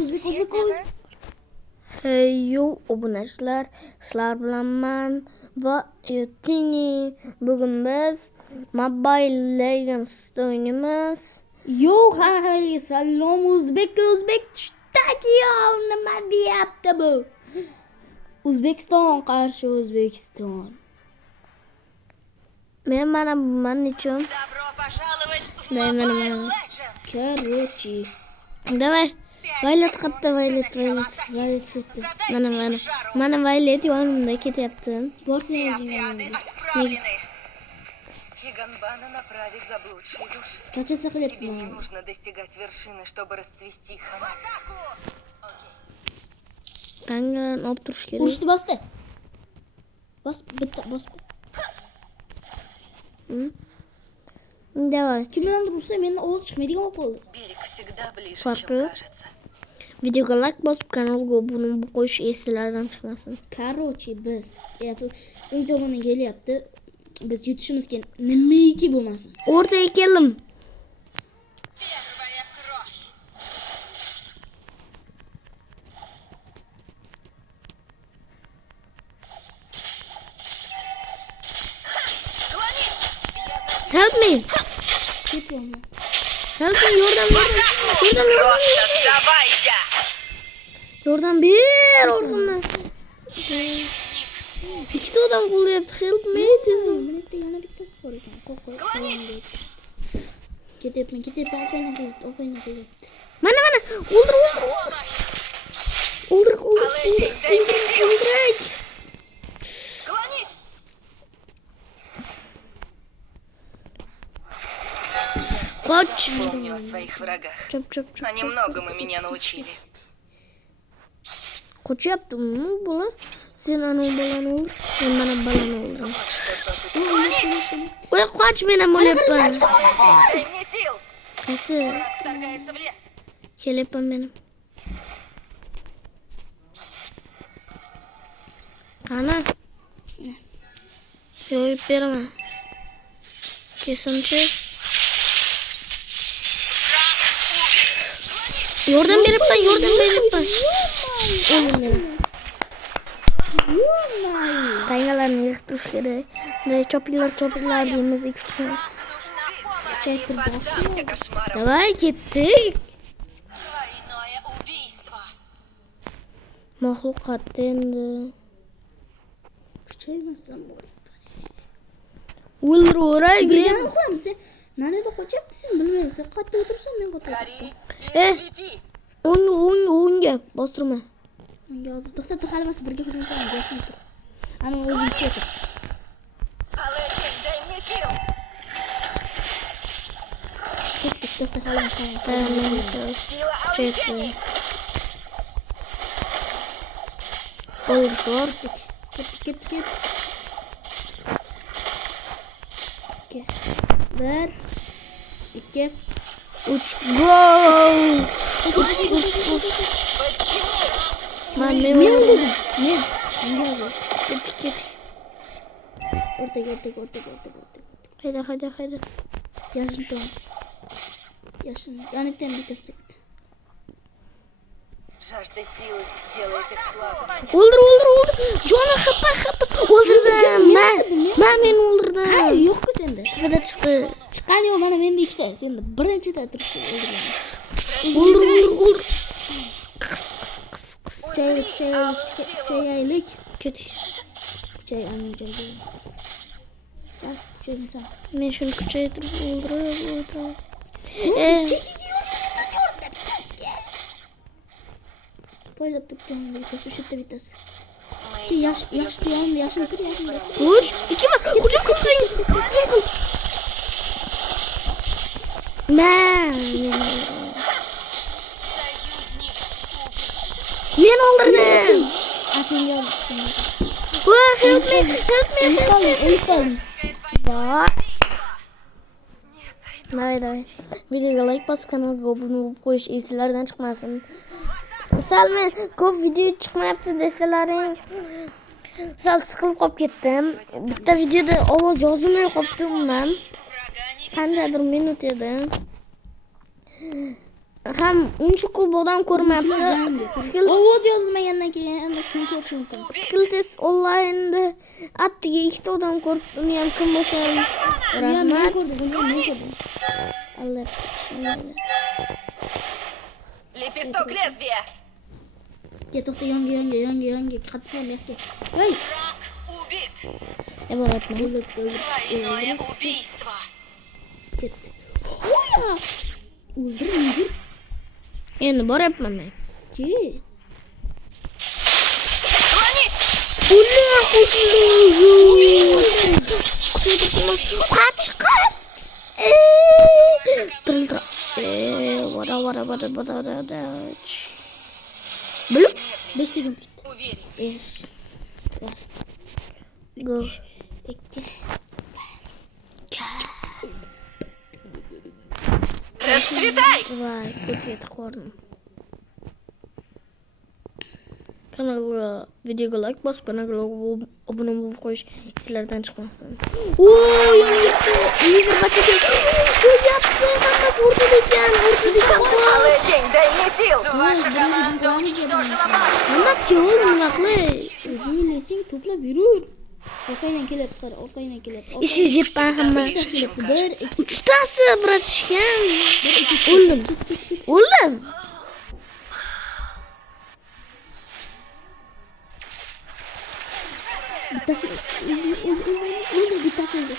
O'zbek. Hey yo obunachilar, sizlar bilan men va Yutini. Bugun biz Mobile Legends o'ynaymiz. Yo'q, hammaga salom. O'zbek tushdagi nima deyapti bu? O'zbekiston qarshi O'zbekiston. Men mana man uchun. Короче. Давай. Violet qapti, Violet setdi. Mana Violet yonimda ketyapti. Хиганбана направит заблудшие души. Тебе не нужно достигать вершины, чтобы расцвести. В атаку! Tangalan olib turish kerak. Urishni bosdi. Bos. Давай. Kimlardir ursa meni ovoz chiqmaydigan bo'lib qoldi. Берег всегда ближе, Farqi чем yo'q. кажется. Videoga like bosib, kanalga obuna bo'lish esingizdan chiqmasin. Короче, biz o'ng tomondan kelyapti. Biz yutishimiz kerak. Nimaiki bo'lmasin. O'rtaga keldim. Первая кровь. Help me. Ketyapman. Help me. Yordam. Сдавайся! Yordam ber, o'rg'imni. Ikkita odam qo'llayapti. Help me. Minutda yana bittasi bor ekan. Qo'y. Ketyapman. O'qayman. Mana. O'ldir. O'ldir. Склонись! Qoch. Помню о своих врагах. Chop. Они многому меня научили. Qochyaptimi bola? Sen ana bolani o'ldir. Men mana bolani o'ldiraman. Voy, qoch, men ham o'lyapman. Дай мне сил! Qaysi? Вторгается в лес. Kelyapman men. Qani? Yo'yib beraman. Kesimchi. Yordam beribman. Tangalarni yig'ib turish kerak. Chopinglar deymiz ikkita. Поддамся кошмарам. Давай ketdik. Двойное убийство. Maxluq qatdi endi. Kuchaymasam bo'l. O'ldiravering. Nima qilamiz? Narida qochyapti, sen bilmaysan. Qayerda o'tirsan, men Гори qo'yaman. и свети. O'ngga bostirma. Hozir to'xtatib qolmasa birga ko'ramiz. Yashin tur. Ana o'zing ketir. Алый день, дай мне сил. Ketdik, to'xtatib qolmasa. Сила Алый O'ldirish bor. Ketdik. Okey. 1 2 3 Wow! Ush. Почему? Men Men dedim. Men. ketdik. O'rtaga. Hayda. Yashin turamiz. Yashin. Yanitdan bittasi turibdi. Жажда силы делает их слабыми. O'ldir. Joni xapa. O'ldirdim. Men o'ldirdim. Hay, yo'q-ku senda. Tepada chiqdi. Chiqqani yo'q, mana menda ikkita. Senda birinchida turibdi o'ldirgan. O'ldir. Kuchayaylik. Ketdik. Kuchay anjaydi. Kuchaymasam. Men shuni kuchaytirib o'ldiraman. Poylab turibdi bittasi, shu yerda bittasi. Мы Yashin tur. 3 2 hujum qilsang. Men o'ldirdim. Senga Help me. Давай. Videoga like bosib, kanalga obuna bo'lib qo'yish esingizdan chiqmasin. Sal men ko'p video chiqmayapti desalaring, sal siqilib qolib ketdim. Bitta videoda ovoz yozilmay qolibdi umuman. Qanchadir minut edi. ham uncha ko'p odam ko'rmabdi. Skill Ovoz yozilmagandan keyin kim ko'rishi mumkin? skill test onlaynda attiga ikkita odam ko'rib, uni ham kim bo'lsa ham rahmat. Men ko'rdim. Allah shunday. Лепесток лезвия. To'xta, yonga. Qattiq yoqqa. Hey, Убит. Iboratman. Двойное убийство. ketdi. Hoya. O'ldir. Endi boryapman men. Ket. Ular qo'shildi. Qoch. Triltra. Vara. Bilib? 5 sekund ketdi. Уверен. 5. Go. 2. Расцветай. Voy, ko'chada qoldim. Kanalga videoga like bosib, kanalga obuna bo'lib qo'yish eslardan chiqmasin. Yonga Nigir bachaga qo'yapti. Hammasi o'rtada ekan. Qoch. Дай мне сил. Ваша команда уничтожила Hammasiga oldi nima qilay? O'zing lesing to'plab yurur. Orqangdan kelyapti, qara, orqangdan kelyapti. Isi yeppan hamma. Ikkitasi kelyapti. 1, 2, Uchtasi bratishgan. 1, 2. O'ldim. Bittasi o'ldi, bittasi o'ldi.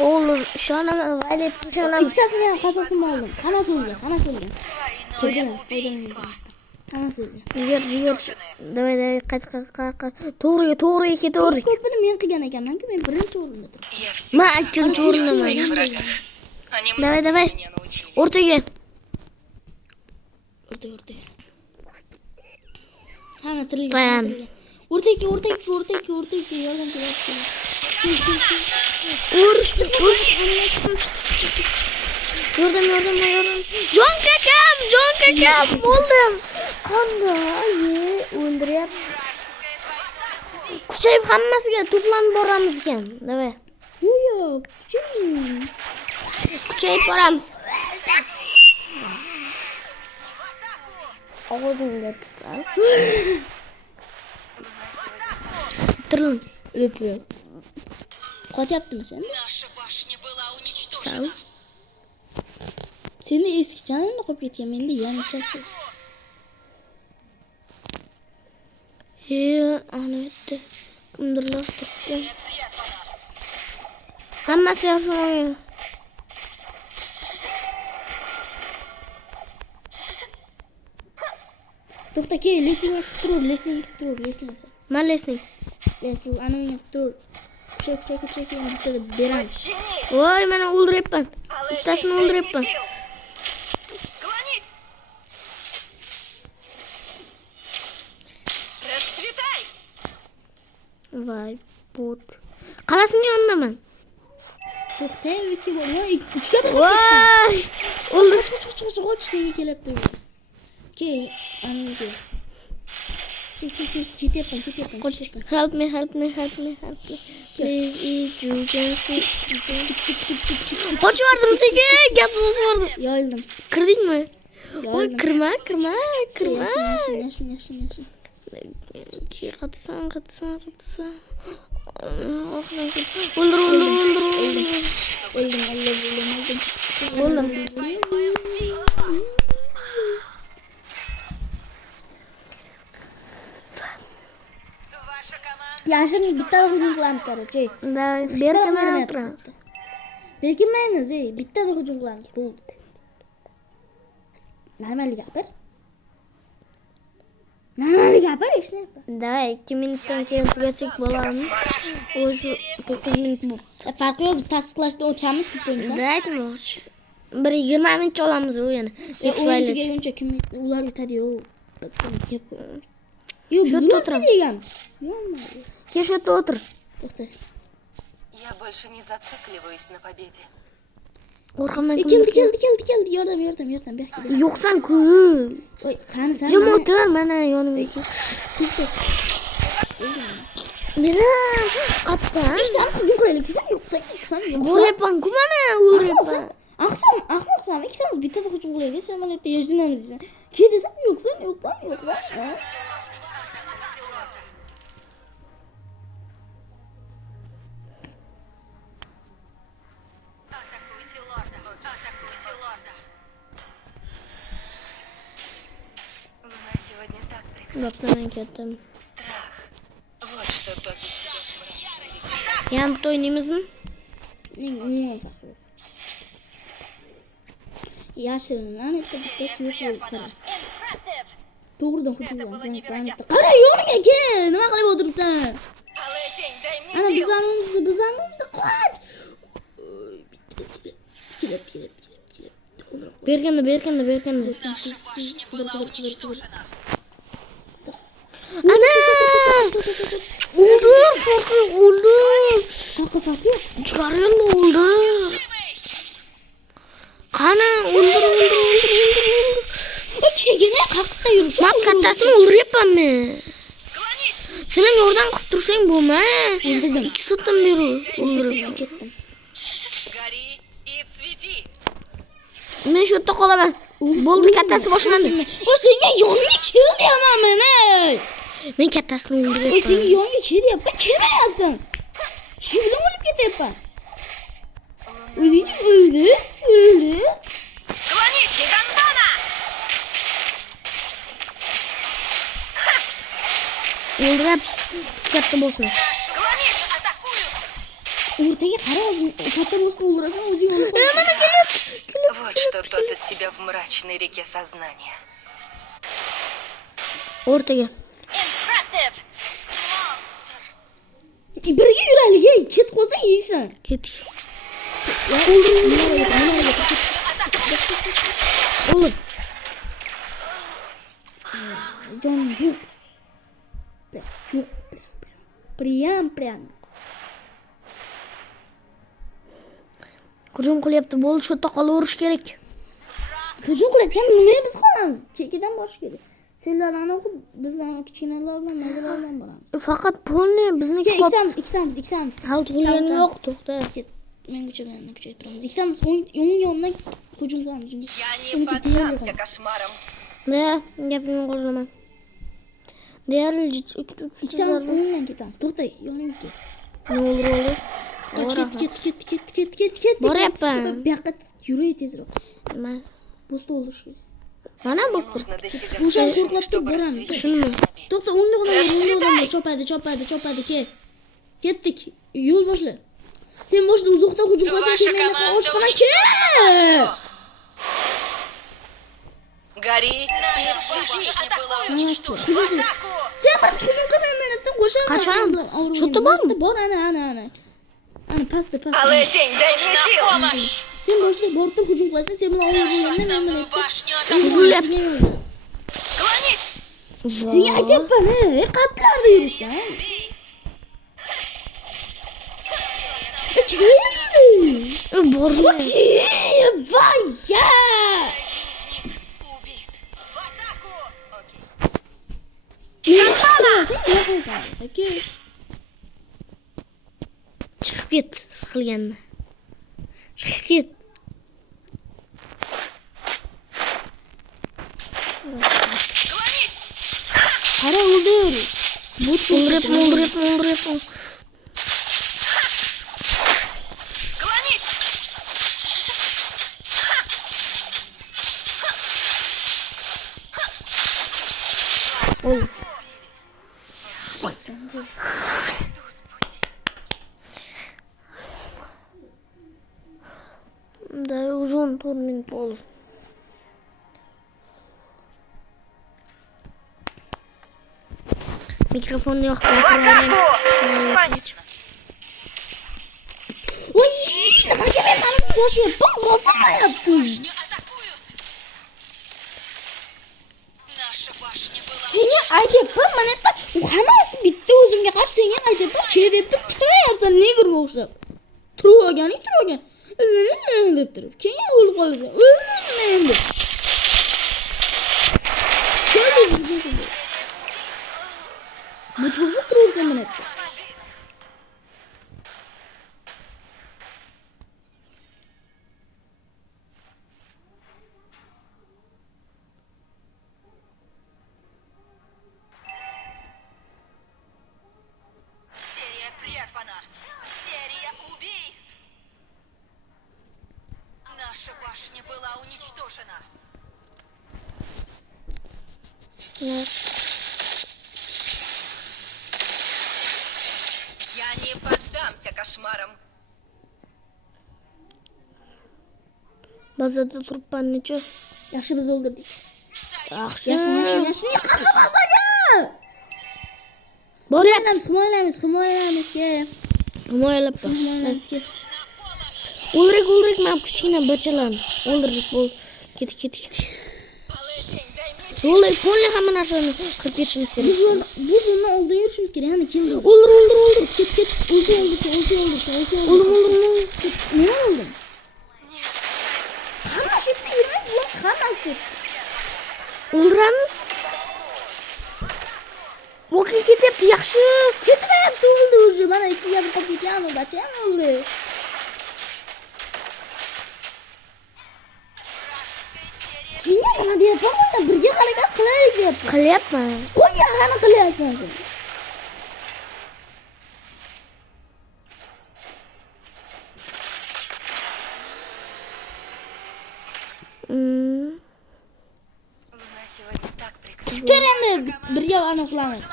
Oğlum ishonaman, vayli ishonaman. Ikkitasini ham qazosini oldim. Hammasi o'lgan. Hammasi o'lgan. Jigar. Davay, qayt. To'g'riga ket, to'g'ri. Ko'pini men qilgan ekanman-ku, men birinchi o'rinda turibman. Я все Men ikkinchi o'rindaman. врага. Они Давай. многому меня научили. O'rtaga. O'rta. Hamma tirilgan. Qayam. O'rtaga yordam qilyapti. Urush. Yordam. Jon kakam, o'ldim. Qanday o'ldiryapti. Kuchayib hammasiga to'planib boramiz ekan. Davay. Yo'q, kuching. Kuchayib boramiz. Ovozingga sal. Tirin. Öp. Qotyaptimi sen? Наша башня была уничтожена. Sal. Seni eski chanalni qo'yib ketgan, menda yangichasi. Ana etti. Kimdir lastikka. Hammasi yaxshi o'yin. To'xta, ke, lesing turur. Nima lesing? Lesing, ana men turur. Kuchay, endi bittada beramiz. Voy, meni o'ldiryapman. Bittasini o'ldiryapman. Склонись. Расцветай. Voy, bot. Qalasini yondaman. To'xta, 2 bor. Yo, 3 ga bir. Voy! O'ldi. Qoch, senga kelyapti. Ke, ana ke. Ketyapman. Help me. Please, you can see. Qo'chivardim senga, gaz bosvardim. Yoyildim. Kirdingmi? Voy, Yoyildim. kirma. Yashin. Qatsan. O'ldir. Ваша команда Yashin bittada hujum qilamiz, короче. Berkinmaymiz, bittada hujum qilamiz. Bo'ldi. Normal gapir, hech nima. Давай, 2 minutdan keyin tugatsak bo'ladi. O'sha 9 minut bo'ldi. Farqi yo'q, biz tasdiqlashda o'tiramiz, deb qo'yamiz. Daytmoq. Bir 20 minut olamiz u yana. O'yin tugaguncha kim ular yutadi-yu. Biz kim kelib qo'yamiz. Yo'q, biz Shu ularni o'tiramiz. yegamiz. Yo'qmi? Ke shu yerda o'tir. To'xta. Я больше не зацикливаюсь на победе. Qo'rqaman. Keldi. Yordam, bu yoqqa. Yo'qsan-ku. Voy, qani sen? Jim o'tir, mana yonimga. Biram katta. İşte hücum koyalım. Sen yoksa. Gol yapan kumana gol yapan. Ahmaksan iki tane bir tane hücum koyalım. Sen bana hep yaşlanamazsın. Ki desem yok lan. Ha? Атакуйте лорда. Атакуйте лорда. Луна сегодня так прекрасна. Bak ben kettim. Страх. Вот что топит тебя в мрачной реке. Yanıp oynayımız mı? Ne olacak? Yaşlanın lanette bir de yok yukarı. Doğrudan hücum koyalım. Ara yolun ki. Ne kadar oturup sen? Паладин, дай мне Ana biz сил. anlamımızda kaç. Kilep. Berkende. Ana! Oldu. Kanka farkı yok. Çıkarıyor oldu. Kana oldur. O çekene kalkıp da yürü. Bak kattasını olur yapam mı? Senin oradan kaptırsan bu mu? Öldürdüm. 2 sattan beri olur. Gittim. Гори и цвети. Ben şu tokalama. Boldu kattası boşlandı. O senin yolunu kirli ama ne? Ben kattasını olur O yapam. senin yolunu kirli yap. Ben kime yapsam? Şimdi olup git yapar. Öldü. Склонись, Гигантана! Olur hep psikatta bolsun. Склонись, атакуют! Ortaya kara olsun. Katta bosna uğraşan o yolu koy. Вот что топит тебя в мрачной реке сознания. Ortaya. Impressive! Birge yürüyelim. Gel. Çet koysan iyisin. Git. Olur. Can yok. Yok. Прям. Hücum kılıptı. Bol şu tokalı vuruş gerek. Hücum kılıp hem numaya biz kalamız. Çekiden boş geliyor. Senler ana oku biz ana küçüğünelerle meyvelerle baramız. Fakat bu ne? Bizdeki İki tanemiz. Halt kulyanı yoktu. Da. Ben küçültürümüz. İki tanemiz onun yanına hücum kalamız. Я не поддамся кошмарам. Ne? Yapayım o zaman. Değerli İki tanemiz onunla git. Dur da yanına git. ne olur. Git. Bora yapayım. Bir dakika yürü tezir ol. Ben. Bosta olur şu. Bana bak. Нужно достигать Uşak вершины, korklattı чтобы Boran. расцвести. Şunu mu? Doktor onunla çöp hadi ki. Gittik. Yol başla. Sen başla uzakta hücumlasan Ваша kemerine команда koşkana ki. Гори и цвети. Atlattı. В атаку! Sen bana çocuğun kamerine attın koşan. Kaçan? Şutu var mı? Bor ana. Ana pasta. Паладин, дай мне сил! Помощь! Sen boşta bortta hücumlasın sen bunu alıyor bu yanına ben башню Huzur yap. Склонись! Sen acaba ne? Katlarda yürüyeceksin. Boru. Vay ya. Убит! В атаку! Окей. Sen bakıyorsun. Peki. Çıkıp git. Sıkılganma. Çıkıp git. Склонись! Para oldu. But Olur yapma. Склонись! Olur. Да uzun turnin olur. Mikrofon yok. Yapıyorum. Oy! Acaba ben boş yaptım. Boşa yaptım. Атакуют! Наша башня была... Seni ayıpım bana da hammasi bitti o'zimga qarshi seni ayıpım kelibdi kiraversan negr o'xshab turgan deb turib keyin o'lib qolasan o'lmayman deb keldi mutluqsiz turursan mana Ne? Я не поддамся кошмарам. Bazada turib necha Yaxshi biz o'ldirdik. yaxshi. Yaxshi. Qahramonlar! Boryapmiz. Himoyalaymiz, ke. Himoyalab tur. Himoyalaymiz, ke. O'ldirik, men kichkina bachalarni o'ldirdik, bo'ldi. Ket. O'ldirik, polni hamma narsani qilib ketishimiz kerak. Bu zonni oldin yurishimiz kerak. Ya'ni keldi. O'ldir. Ket. O'zi o'ldirsin. Nima oldim? Hammasi yerda yurmaydi, bular hammasi. O'ldirami? Voqea ketyapti, yaxshi. Ketmayapti, o'ldi уже. Mana 2 ga bitta ketgan, bacha ham o'ldi. Senga nima deyapman? Birga harakat qilaylik deyapman. Qilyapman. Qo'yganini qilyapsan sen. Луна сегодня так прекрасна. Tutar endi birga aniqlamiz.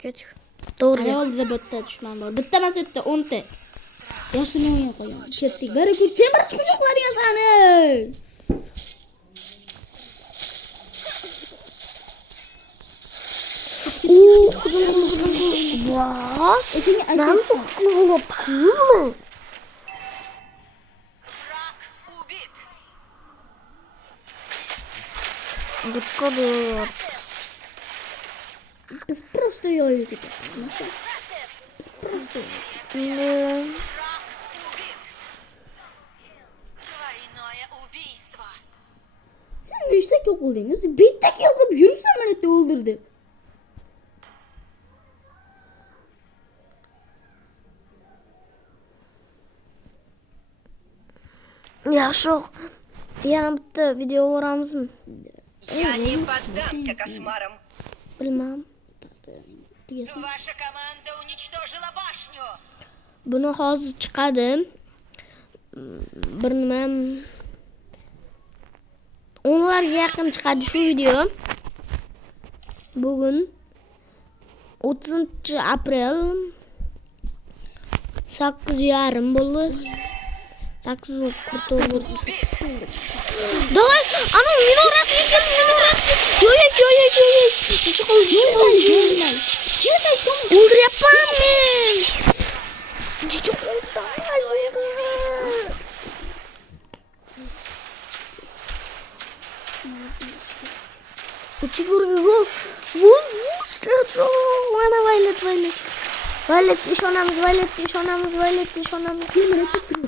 Ket. To'g'ri. Ana oldida bitta dushman bor. Bitta emas, bitta 10 ta. Yaxshi o'yin qilgan. Ketdik. Bari ku temir chiqmoqlaring sani. Voh. Senga Nam aytdim. çok kuchli bo'lyapti. Враг убит. Dikkat et. Biz prosto yo'lga ketyapmiz. Tushunasizmi? Biz prosto. Враг убит. Двойное убийство. Sen nechta kill qilding? O'zi bitta kill qilib yuribsan meni yerda o'ldirdi. Yaxshi. Yana bitta video ko'ramizmi? Я не поддамся кошмарам. Bilmam. Ваша команда уничтожила башню. Buni hozir chiqadi. Bir nima 10larga yaqin chiqadi shu video. Bugun 30-aprel 8:30 bo'ldi. 8:40. Давай, ana minorasiga kel, minorasiga. Yo'q. Chiqol. Kes aytdim. O'ldiryapman men. Chiqol. Uchigurga gol. Mana Violetga ishonamiz. Sen meni yerda tur.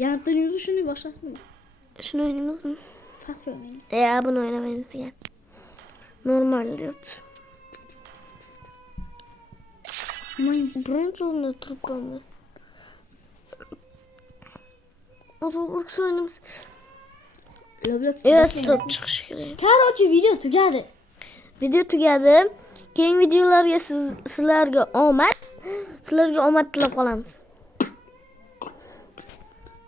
Yana bitta shuni boshlasizmi? Shuni o'ynaymizmi? Farq yo'q. Buni o'ynamaymiz degan. Normal deyapti. Birinchi o'rinda turib qoldi. O'zi o'ynaymiz. Stop chiqishi kerak. Короче, video tugadi. Video tugadi. Keyingi videolarga sizlarga omad tilab qolamiz.